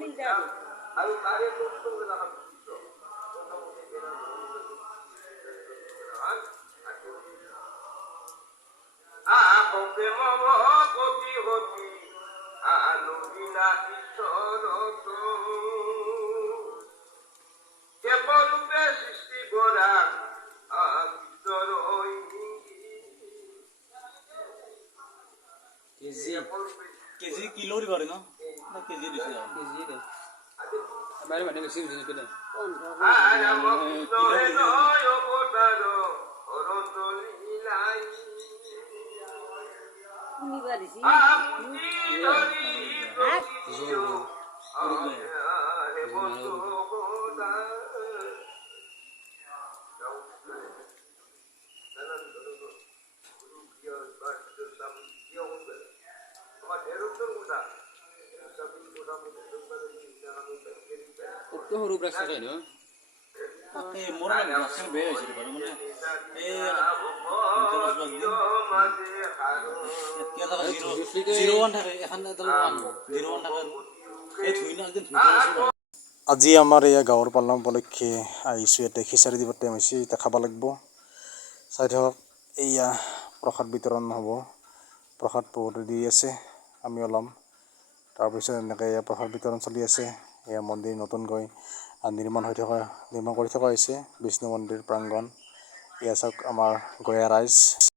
আৰু তাৰে বস্তুবিলাক কেৱলৰূপে সৃষ্টি কৰা কেজি কিলো দিব ন কেজি দিছে কেজি দে বাইৰে মাঠে বেশি দিছে কেন সৰু ব্ৰাছ থাকে ন এই মোৰ ব্ৰাছখন বেয়া হৈছিল বাৰু মানে এই 01 থাকে এখন 01 থাকে এই ধুই না একদিন ধুই আজি আমাৰ এই গাঁৱৰ পালন উপলক্ষে আহিছোঁ ইয়াতে খিচাৰি দিব টাইম হৈছে এতিয়া খাব লাগিব চাই থাকক এইয়া প্ৰসাদ বিতৰণ হ'ব প্ৰসাদ বহুতে দি আছে আমি ওলাম তাৰপিছত এনেকৈ এয়া প্ৰসাদ বিতৰণ চলি আছে এয়া মন্দিৰ নতুনকৈ নিৰ্মাণ কৰি থকা হৈছে বিষ্ণু মন্দিৰ প্ৰাংগণ এয়া চাওক আমাৰ গঞা ৰাইজ